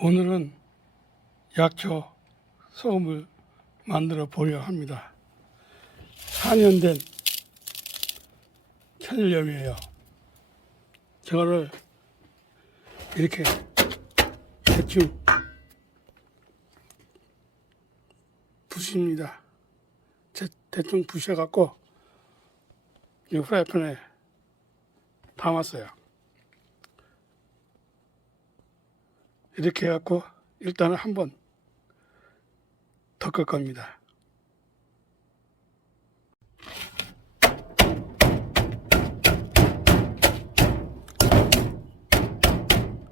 오늘은 약초 소금을 만들어 보려 합니다. 4년 된 천일염이에요. 저거를 이렇게 대충 부십니다. 대- 대충 부셔갖고 이 프라이팬에 담았어요. 이렇게 해갖고 일단은 한번 덮을 겁니다.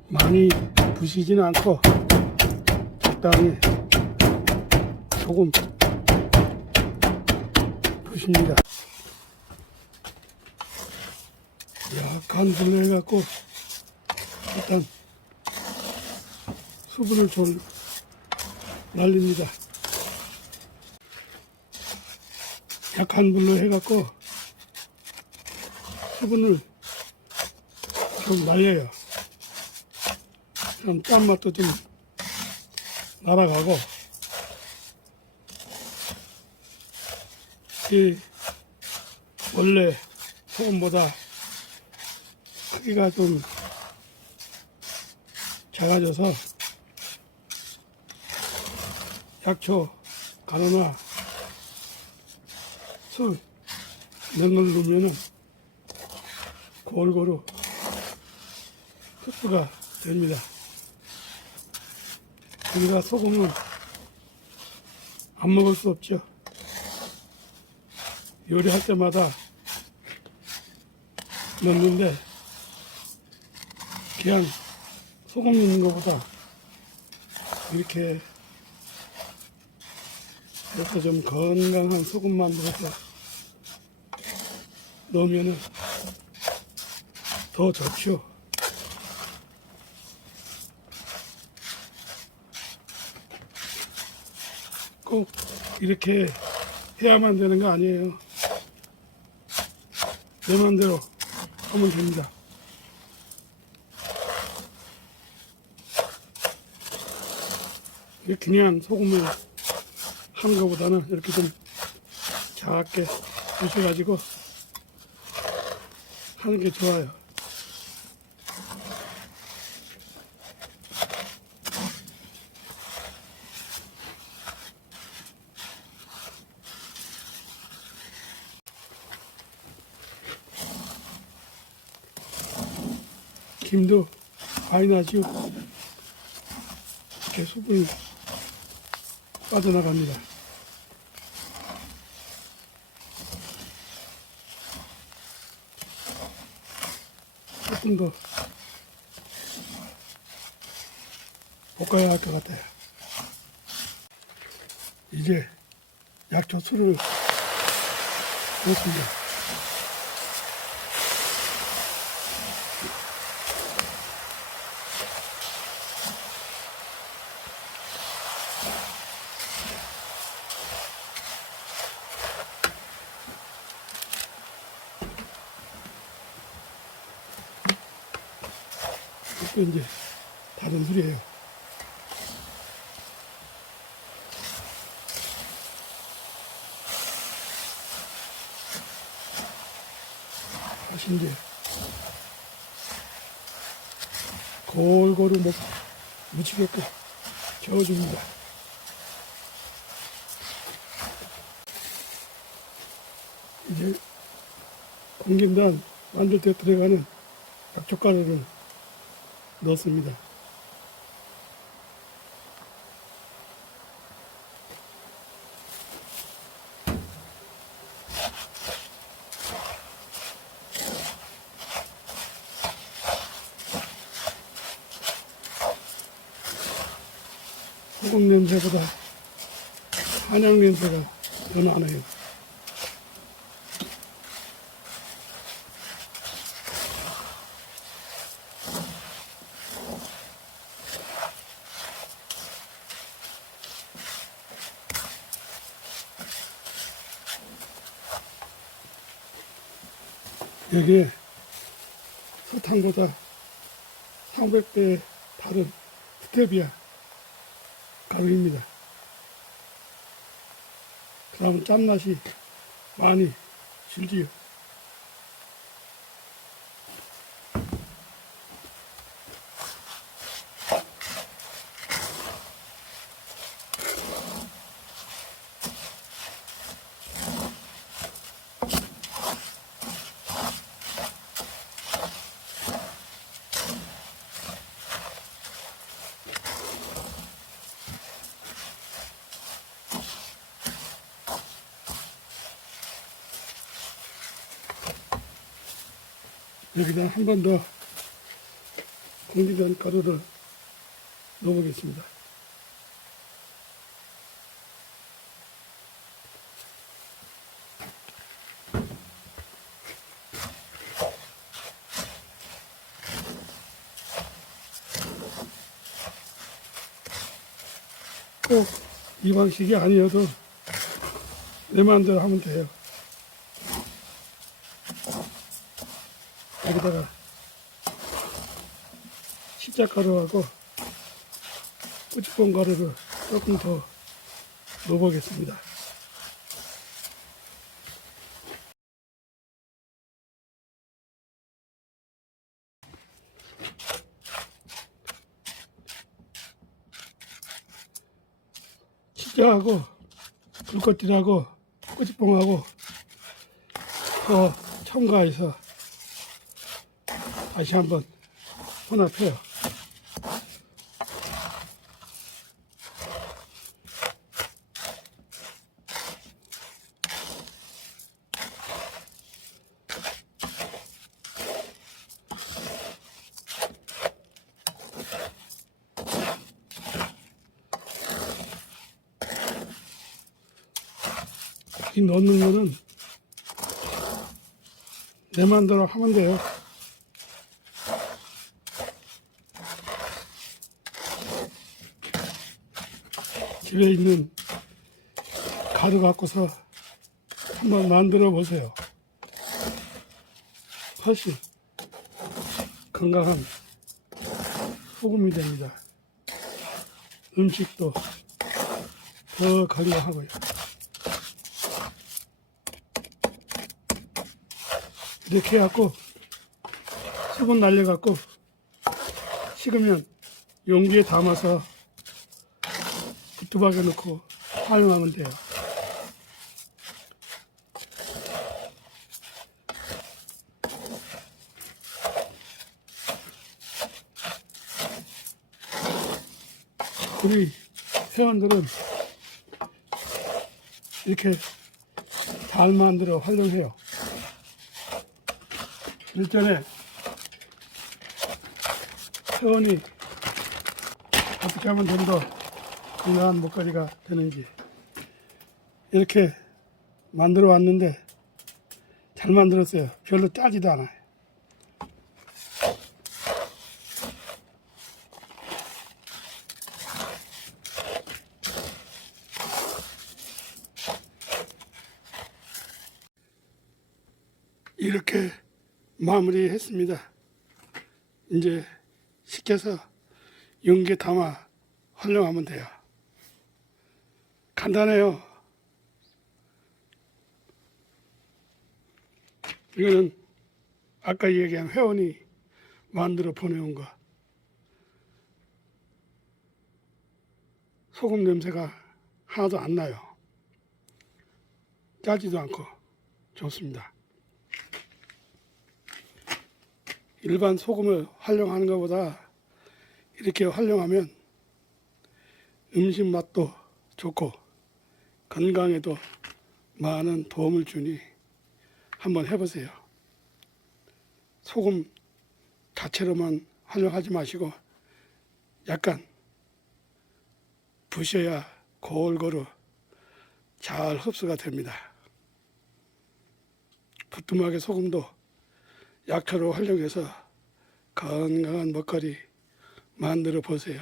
많이 부시지는 않고 적당히 조금 부십니다. 약간 불로 해갖고 일단 수분을 좀 날립니다. 약한 불로 해갖고 수분을 좀 날려요. 그럼 짠맛도 좀 날아가고 이 원래 소금보다 크기가 좀 작아져서 약초, 가루나 술걸 넣으면은 골고루 흡수가 됩니다. 우리가 소금을 안 먹을 수 없죠. 요리할 때마다 넣는데 그냥 소금 넣는 것보다 이렇게 해서 좀 건강한 소금 만들어서 넣으면은 더 좋죠. 꼭 이렇게 해야만 되는 거 아니에요. 내 맘대로 하면 됩니다. 이렇게 그냥 소금을 하는 것보다는 이렇게 좀 작게 부셔가지고 하는 게 좋아요. 김도 많이 나죠. 이렇게 수분이 빠져나갑니다. 조금 더 볶아야 할 것 같아요. 이제 약초 술을 넣습니다. 또 이제 다른 술이에요. 다시 이제 골고루 목 묻히게끔 저어줍니다. 이제 공긴단 만들 때 들어가는 약초가루를 넣습니다. 소금 냄새보다 한약 냄새가 더 나네요. 여기에 설탕보다 300배 다른 스테비아 가루입니다. 그러면 짠맛이 많이 줄지요. 여기다 한 번 더 공기된 가루를 넣어보겠습니다. 꼭이 방식이 아니어도 내 마음대로 하면 돼요. 여기다가 십자가루하고 꾸치뽕 가루를 조금 더 넣어보겠습니다. 십자하고 불꽃질하고 꾸치뽕하고 더 첨가해서 다시 한번 혼합해요. 이 넣는 거는 내 맘대로 하면 돼요. 집에 있는 가루 갖고서 한번 만들어 보세요. 훨씬 건강한 소금이 됩니다. 음식도 더 건강하고요. 이렇게 해갖고 수분 날려갖고 식으면 용기에 담아서 부뚜박에 넣고 활용하면 돼요. 우리 회원들은 이렇게 잘 만들어 활용해요. 일전에 회원이 어떻게 하면 좀더 건강한 먹거리가 되는지 이렇게 만들어 왔는데 잘 만들었어요. 별로 짜지도 않아요. 이렇게 마무리했습니다. 이제 식혀서 용기에 담아 활용하면 돼요. 간단해요. 이거는 아까 얘기한 회원이 만들어 보내온 거. 소금 냄새가 하나도 안 나요. 짜지도 않고 좋습니다. 일반 소금을 활용하는 것보다 이렇게 활용하면 음식 맛도 좋고 건강에도 많은 도움을 주니 한번 해보세요. 소금 자체로만 활용하지 마시고 약간 부셔야 골고루 잘 흡수가 됩니다. 부뚜막의 소금도 약초로 활용해서 건강한 먹거리 만들어 보세요.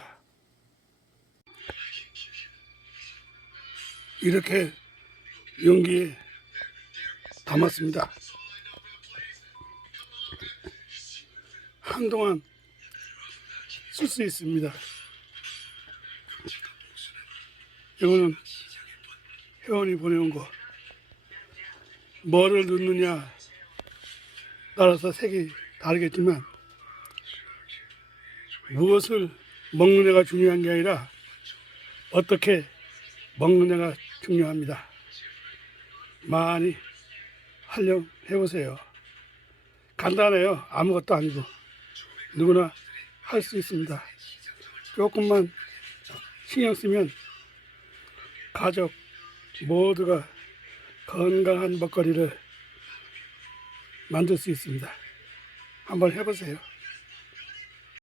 이렇게 용기에 담았습니다. 한동안 쓸 수 있습니다. 이거는 회원이 보내온 거. 뭐를 넣느냐 따라서 색이 다르겠지만 무엇을 먹느냐가 중요한 게 아니라 어떻게 먹느냐가 중요합니다. 많이 활용해 보세요. 간단해요. 아무것도 아니고 누구나 할 수 있습니다. 조금만 신경 쓰면 가족 모두가 건강한 먹거리를 만들 수 있습니다. 한번 해보세요.